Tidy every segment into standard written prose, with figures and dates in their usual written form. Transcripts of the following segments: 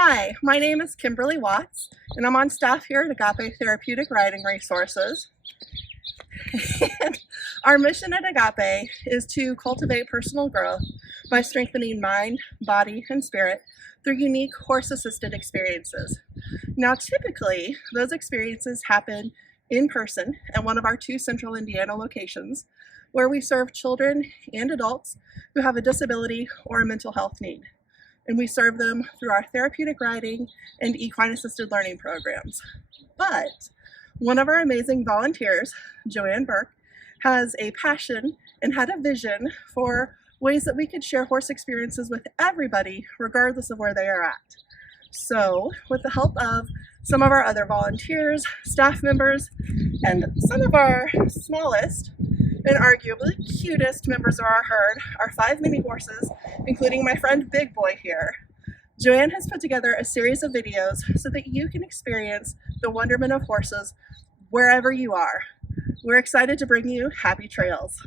Hi, my name is Kimberly Watts, and I'm on staff here at Agape Therapeutic Riding Resources. And our mission at Agape is to cultivate personal growth by strengthening mind, body, and spirit through unique horse-assisted experiences. Now, typically, those experiences happen in person at one of our two central Indiana locations, where we serve children and adults who have a disability or a mental health need. And we serve them through our therapeutic riding and equine assisted learning programs. But one of our amazing volunteers, Joanne Burke, has a passion and had a vision for ways that we could share horse experiences with everybody, regardless of where they are at. So with the help of some of our other volunteers, staff members, and some of our smallest and arguably cutest members of our herd, our 5 mini horses, including my friend Big Boy here, Joanne has put together a series of videos so that you can experience the wonderment of horses wherever you are. We're excited to bring you happy trails.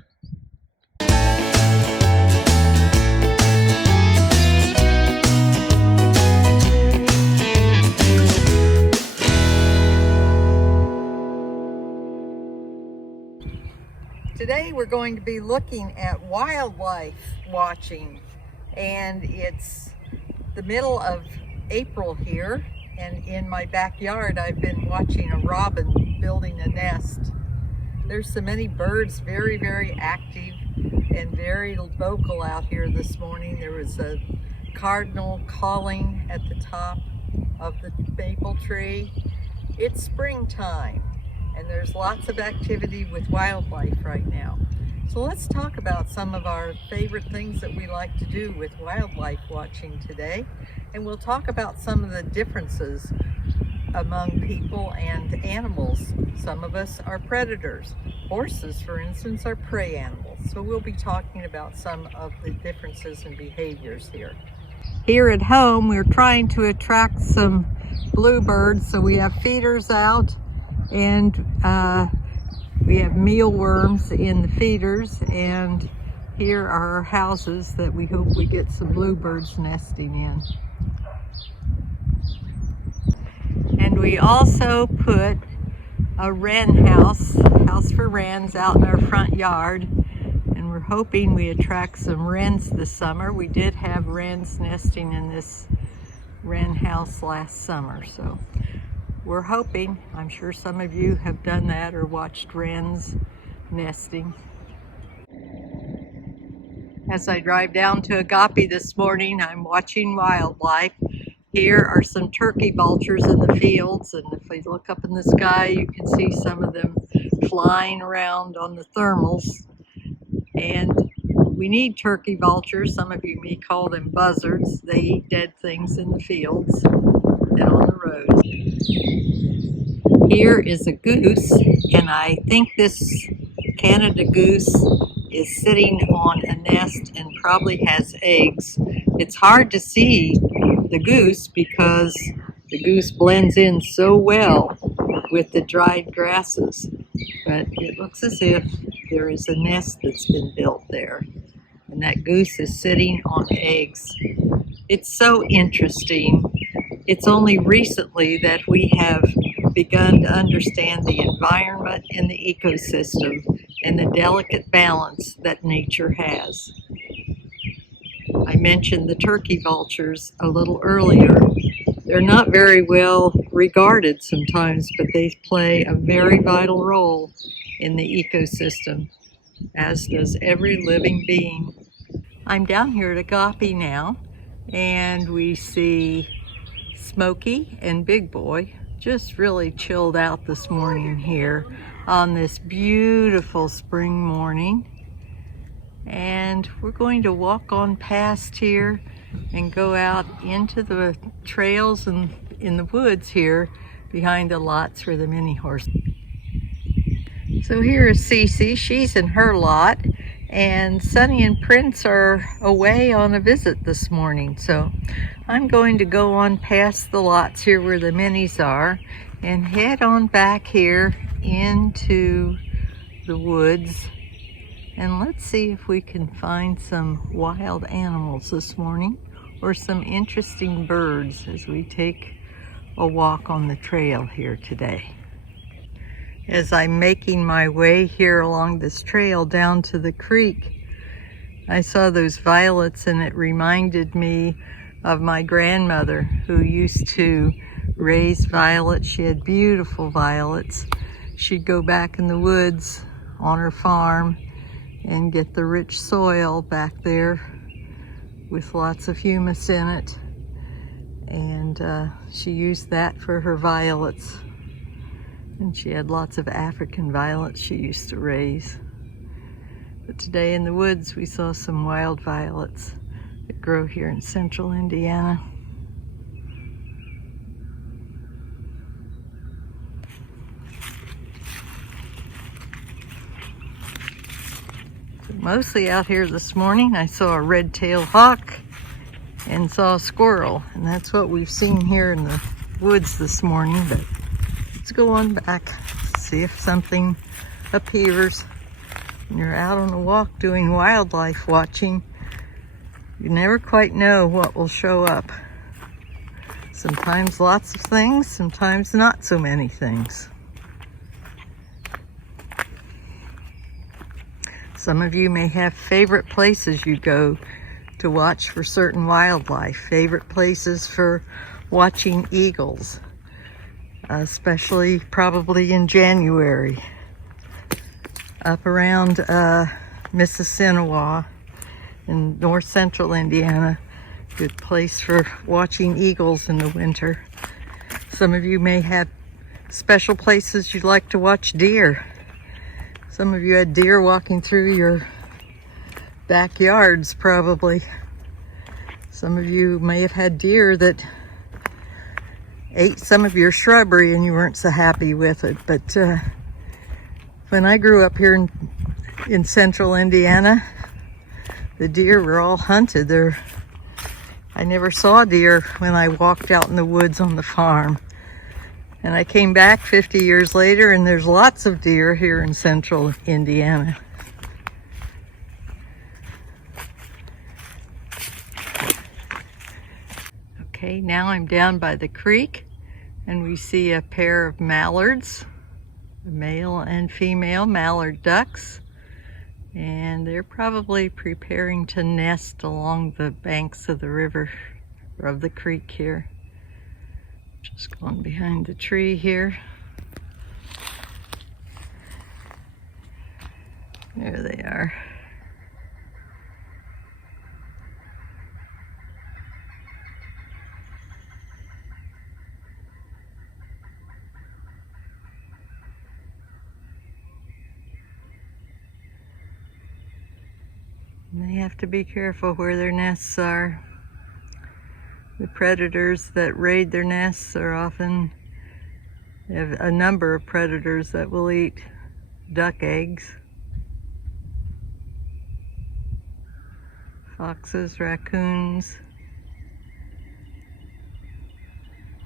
Today we're going to be looking at wildlife watching, and it's the middle of April here, and in my backyard I've been watching a robin building a nest. There's so many birds, very active and very vocal out here this morning. There was a cardinal calling at the top of the maple tree. It's springtime, and there's lots of activity with wildlife right now. So let's talk about some of our favorite things that we like to do with wildlife watching today. And we'll talk about some of the differences among people and animals. Some of us are predators. Horses, for instance, are prey animals. So we'll be talking about some of the differences in behaviors here. Here at home, we're trying to attract some bluebirds, so we have feeders out, and we have mealworms in the feeders, and here are our houses that we hope we get some bluebirds nesting in. And we also put a wren house for wrens out in our front yard, and we're hoping we attract some wrens this summer. We did have wrens nesting in this wren house last summer, so we're hoping. I'm sure some of you have done that or watched wrens nesting. As I drive down to Agape this morning, I'm watching wildlife. Here are some turkey vultures in the fields, and if we look up in the sky, you can see some of them flying around on the thermals. And we need turkey vultures. Some of you may call them buzzards. They eat dead things in the fields and on the roads. Here is a goose, and I think this Canada goose is sitting on a nest and probably has eggs. It's hard to see the goose because the goose blends in so well with the dried grasses, but it looks as if there is a nest that's been built there, and that goose is sitting on eggs. It's so interesting. It's only recently that we have begun to understand the environment and the ecosystem and the delicate balance that nature has. I mentioned the turkey vultures a little earlier. They're not very well regarded sometimes, but they play a very vital role in the ecosystem, as does every living being. I'm down here at Agape now, and we see Smokey and Big Boy just really chilled out this morning here on this beautiful spring morning. And we're going to walk on past here and go out into the trails and in the woods here behind the lots for the mini horses. So here is Cece. She's in her lot, and Sunny and Prince are away on a visit this morning. So I'm going to go on past the lots here where the minis are and head on back here into the woods, and let's see if we can find some wild animals this morning, or some interesting birds as we take a walk on the trail here today. As I'm making my way here along this trail down to the creek, I saw those violets and it reminded me of my grandmother who used to raise violets. She had beautiful violets. She'd go back in the woods on her farm and get the rich soil back there with lots of humus in it. And she used that for her violets. And she had lots of African violets she used to raise. But today in the woods we saw some wild violets that grow here in central Indiana. So mostly out here this morning I saw a red-tailed hawk and saw a squirrel, and that's what we've seen here in the woods this morning. But let's go on back, see if something appears. When you're out on a walk doing wildlife watching, you never quite know what will show up. Sometimes lots of things, sometimes not so many things. Some of you may have favorite places you go to watch for certain wildlife, favorite places for watching eagles, especially probably in January. Up around Mississinawa in north central Indiana, good place for watching eagles in the winter. Some of you may have special places you'd like to watch deer. Some of you had deer walking through your backyards probably. Some of you may have had deer that ate some of your shrubbery and you weren't so happy with it. But when I grew up here in central Indiana, the deer were all hunted. I never saw deer when I walked out in the woods on the farm. And I came back 50 years later and there's lots of deer here in central Indiana. Okay, now I'm down by the creek and we see a pair of mallards, male and female mallard ducks, and they're probably preparing to nest along the banks of the river, or of the creek here. Just going behind the tree here. There they are. And they have to be careful where their nests are. The predators that raid their nests are often, they have a number of predators that will eat duck eggs. Foxes, raccoons.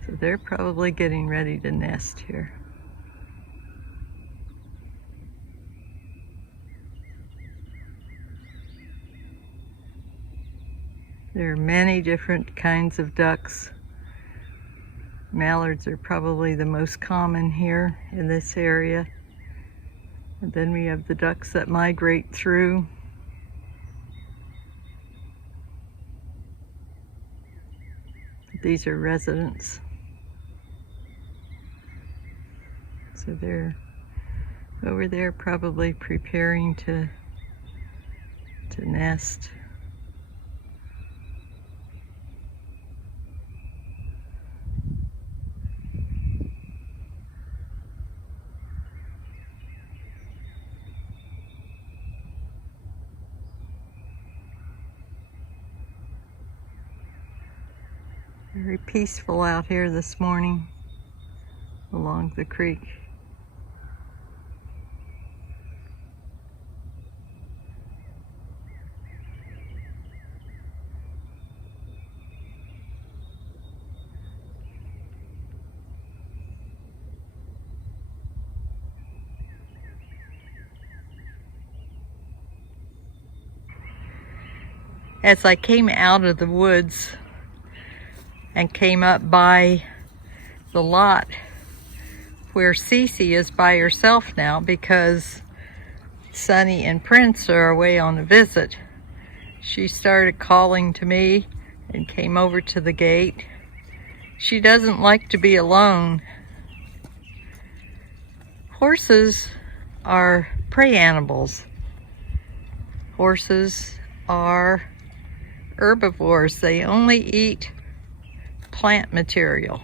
So they're probably getting ready to nest here. There are many different kinds of ducks. Mallards are probably the most common here in this area. And then we have the ducks that migrate through. These are residents. So they're over there probably preparing to nest. Very peaceful out here this morning along the creek. As I came out of the woods and came up by the lot where Cece is by herself now because Sunny and Prince are away on a visit. She started calling to me and came over to the gate. She doesn't like to be alone. Horses are prey animals. Horses are herbivores. They only eat plant material.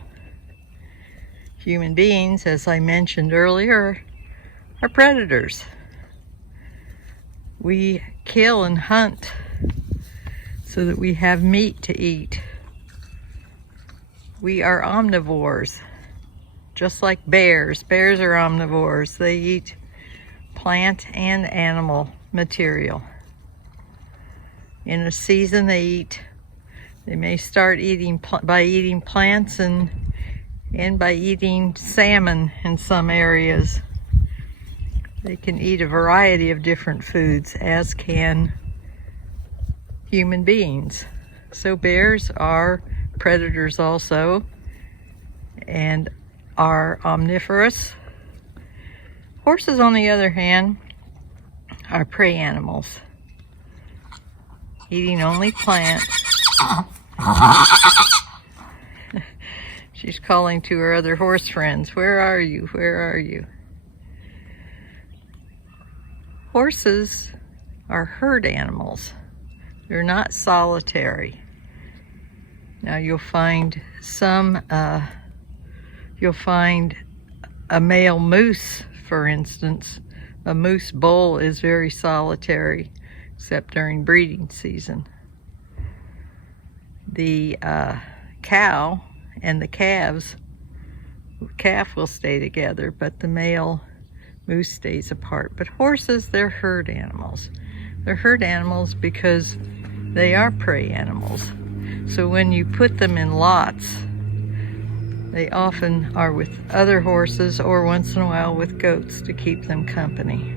Human beings, as I mentioned earlier, are predators. We kill and hunt so that we have meat to eat. We are omnivores, just like bears. Bears are omnivores. They eat plant and animal material. In a season they may start eating by eating plants and by eating salmon in some areas. They can eat a variety of different foods, as can human beings. So bears are predators also and are omnivorous. Horses, on the other hand, are prey animals, eating only plants. She's calling to her other horse friends. Where are you? Where are you? Horses are herd animals. They're not solitary. Now you'll find a male moose, for instance. A moose bull is very solitary, except during breeding season. The cow and the calf will stay together, but the male moose stays apart. But horses, they're herd animals. They're herd animals because they are prey animals. So when you put them in lots, they often are with other horses or once in a while with goats to keep them company.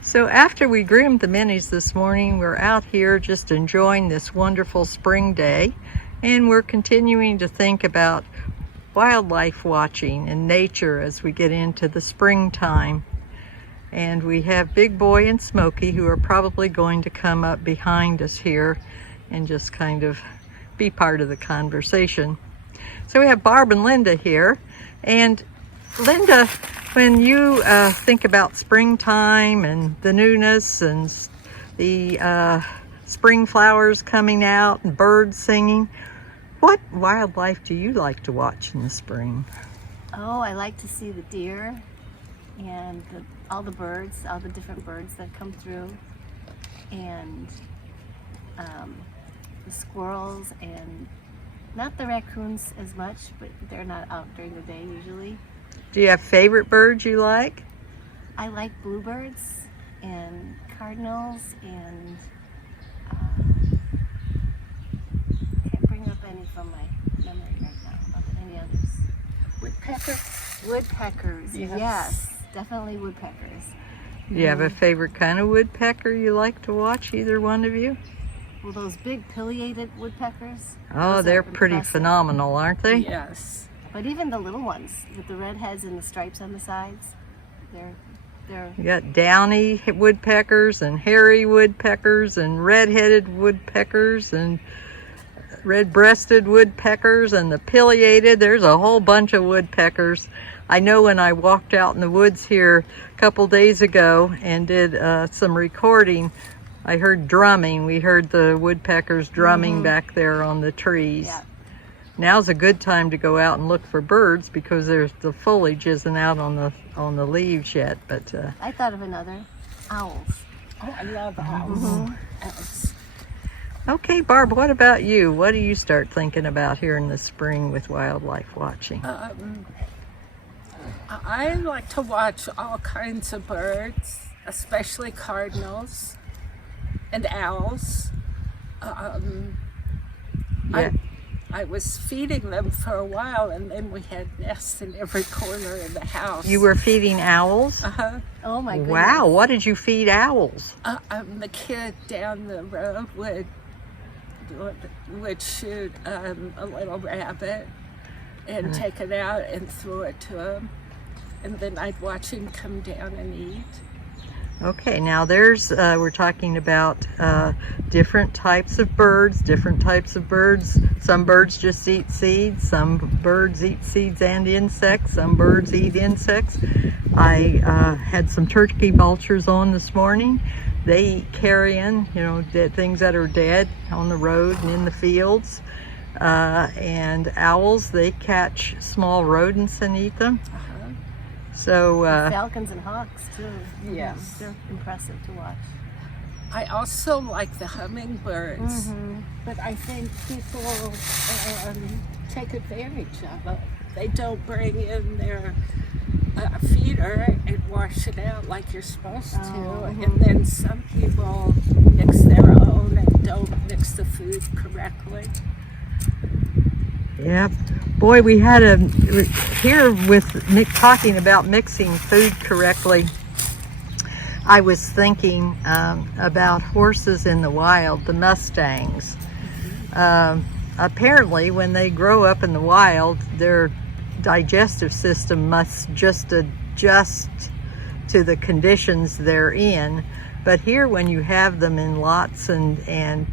So after we groomed the minis this morning, we're out here just enjoying this wonderful spring day, and we're continuing to think about wildlife watching and nature as we get into the springtime. And we have Big Boy and Smokey, who are probably going to come up behind us here and just kind of be part of the conversation. So we have Barb and Linda here. And Linda, when you think about springtime and the newness and the spring flowers coming out and birds singing, what wildlife do you like to watch in the spring? Oh, I like to see the deer and all the birds, all the different birds that come through, and the squirrels, and not the raccoons as much, but they're not out during the day usually. Do you have favorite birds you like? I like bluebirds and cardinals, and can't bring up any from my memory right now of any others. Woodpeckers. Woodpeckers, yes, definitely woodpeckers. Do you have a favorite kind of woodpecker you like to watch, either one of you? Well, those big pileated woodpeckers. Oh, those they're are pretty impressive. phenomenal, aren't they? Yes. But even the little ones with the red heads and the stripes on the sides, they're You got downy woodpeckers and hairy woodpeckers and red-headed woodpeckers and red-breasted woodpeckers and the pileated. There's a whole bunch of woodpeckers. I know when I walked out in the woods here a couple days ago and did some recording, I heard drumming. We heard the woodpeckers drumming back there on the trees. Yeah. Now's a good time to go out and look for birds because the foliage isn't out on the leaves yet. But I thought of another, owls. Oh, I love owls. Owls. okay, Barb, what about you? What do you start thinking about here in the spring with wildlife watching? I like to watch all kinds of birds, especially cardinals and owls. Yeah. I was feeding them for a while, and then we had nests in every corner of the house. You were feeding owls? Oh my goodness. Wow, what did you feed owls? The kid down the road would would shoot a little rabbit and take it out and throw it to him. And then I'd watch him come down and eat. Okay, now there's, we're talking about different types of birds, Some birds just eat seeds, some birds eat seeds and insects, some birds eat insects. I had some turkey vultures on this morning. They eat carrion, things that are dead on the road and in the fields. And owls, they catch small rodents and eat them. So falcons and hawks too. Yes. They're impressive to watch. I also like the hummingbirds, but I think people take advantage of it. They don't bring in their feeder and wash it out like you're supposed to, and then some people mix their own and don't mix the food correctly. yeah, boy, we had here with Nick talking about mixing food correctly. I was thinking about horses in the wild, the Mustangs. Apparently, when they grow up in the wild, their digestive system must just adjust to the conditions they're in. But here, when you have them in lots and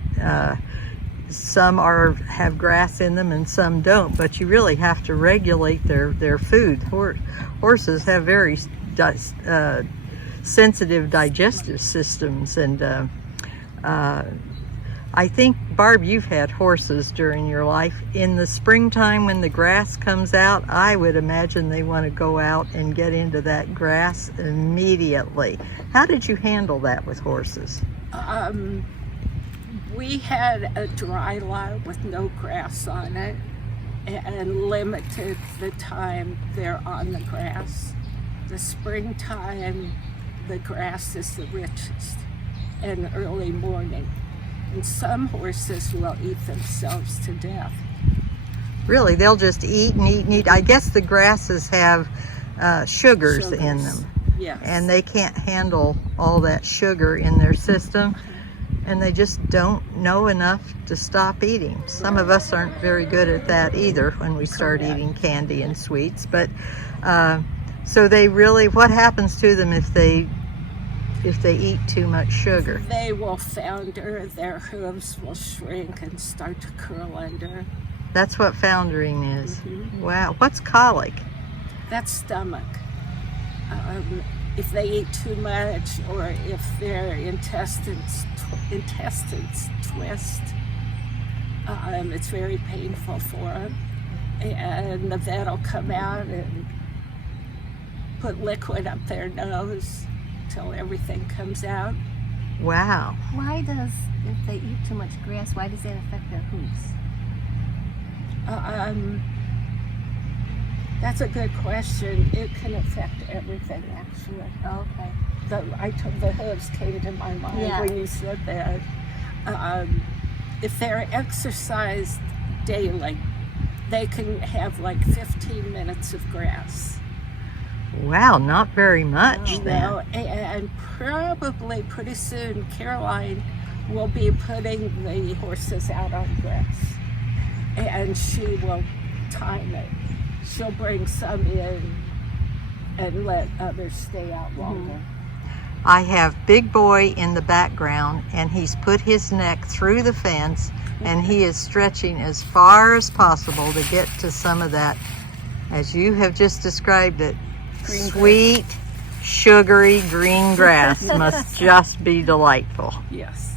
some have grass in them and some don't, but you really have to regulate their food. Horses have very sensitive digestive systems, and I think, Barb, you've had horses during your life. In the springtime when the grass comes out, I would imagine they want to go out and get into that grass immediately. How did you handle that with horses? We had a dry lot with no grass on it and limited the time they're on the grass. The springtime, the grass is the richest, and early morning. And some horses will eat themselves to death. Really, they'll just eat and eat and eat. I guess the grasses have sugars in them. Yes. And they can't handle all that sugar in their system. And they just don't know enough to stop eating. Some of us aren't very good at that either when we start eating candy and sweets. But so they really, what happens to them if they eat too much sugar? They will founder, their hooves will shrink and start to curl under. That's what foundering is. Wow. What's colic? That's stomach. If they eat too much, or if their intestines twist, it's very painful for them. And the vet will come out and put liquid up their nose till everything comes out. Wow. Why does, if they eat too much grass, why does that affect their hooves? That's a good question. It can affect everything, actually. Okay. The hooves came to my mind when you said that. If they're exercised daily, they can have like 15 minutes of grass. Wow, not very much then. And probably pretty soon Caroline will be putting the horses out on grass, and she will time it. She'll bring some in and let others stay out longer. I have Big Boy in the background, and he's put his neck through the fence, and he is stretching as far as possible to get to some of that, as you have just described it, sweet, sugary green grass. Must just be delightful. Yes.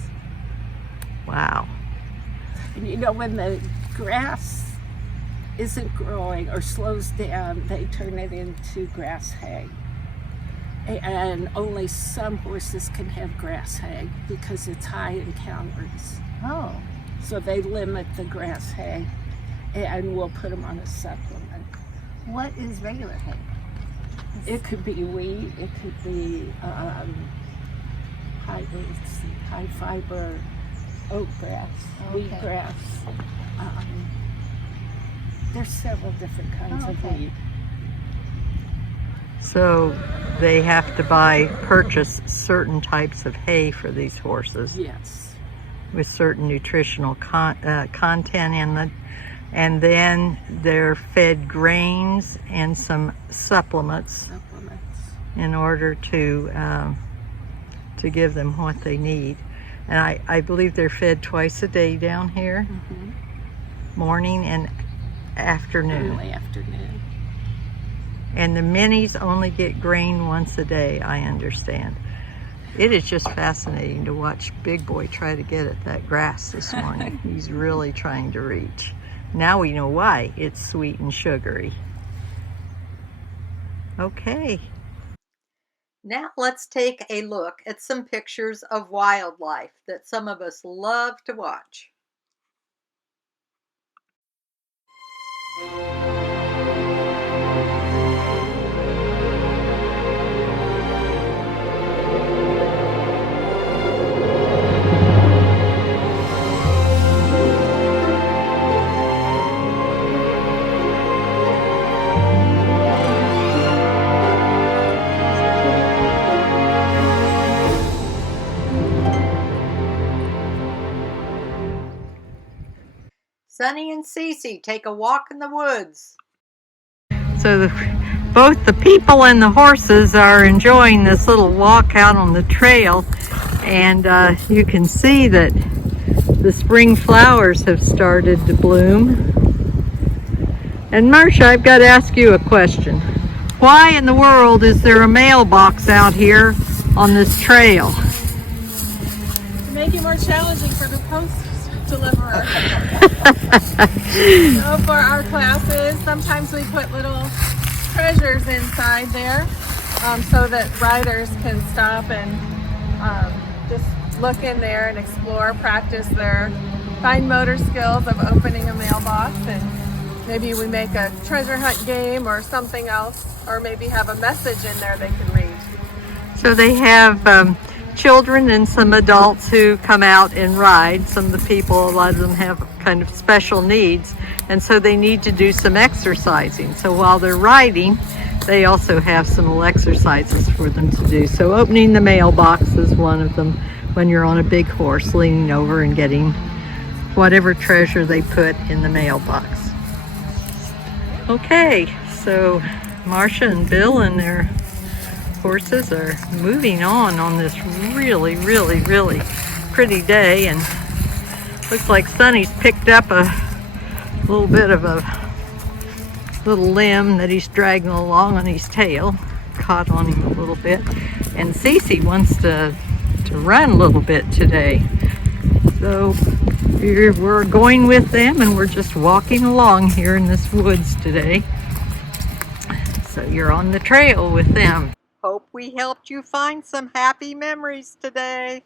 Wow. And when the grass isn't growing or slows down, they turn it into grass hay. And only some horses can have grass hay because it's high in calories. Oh. So they limit the grass hay, and we'll put them on a supplement. What is regular hay? It could be wheat, it could be high fiber oat grass, wheatgrass. There's several different kinds of wheat. So they have to purchase certain types of hay for these horses. Yes. with certain nutritional content in them. And then they're fed grains and some supplements in order to give them what they need. And I believe they're fed twice a day down here, morning and afternoon. Early afternoon. And the minis only get grain once a day, I understand. It is just fascinating to watch Big Boy try to get at that grass this morning. He's really trying to reach. Now we know why. It's sweet and sugary. Okay. Now let's take a look at some pictures of wildlife that some of us love to watch. Sunny and Cece take a walk in the woods. So both the people and the horses are enjoying this little walk out on the trail, and you can see that the spring flowers have started to bloom. And Marcia, I've got to ask you a question. Why in the world is there a mailbox out here on this trail? To make it more challenging for the post deliverer. So for our classes, sometimes we put little treasures inside there so that riders can stop and just look in there and explore, practice their fine motor skills of opening a mailbox, and maybe we make a treasure hunt game or something else, or maybe have a message in there they can read. So they have children and some adults who come out and ride. Some of the people, a lot of them have kind of special needs, and so they need to do some exercising. So while they're riding, they also have some little exercises for them to do. So opening the mailbox is one of them, when you're on a big horse, leaning over and getting whatever treasure they put in the mailbox. Okay, so Marcia and Bill and their horses are moving on this really, really, really pretty day, and looks like Sonny's picked up a little bit of a little limb that he's dragging along on his tail, caught on him a little bit, and Cece wants to run a little bit today. So we're going with them, and we're just walking along here in this woods today. So you're on the trail with them. Hope we helped you find some happy memories today.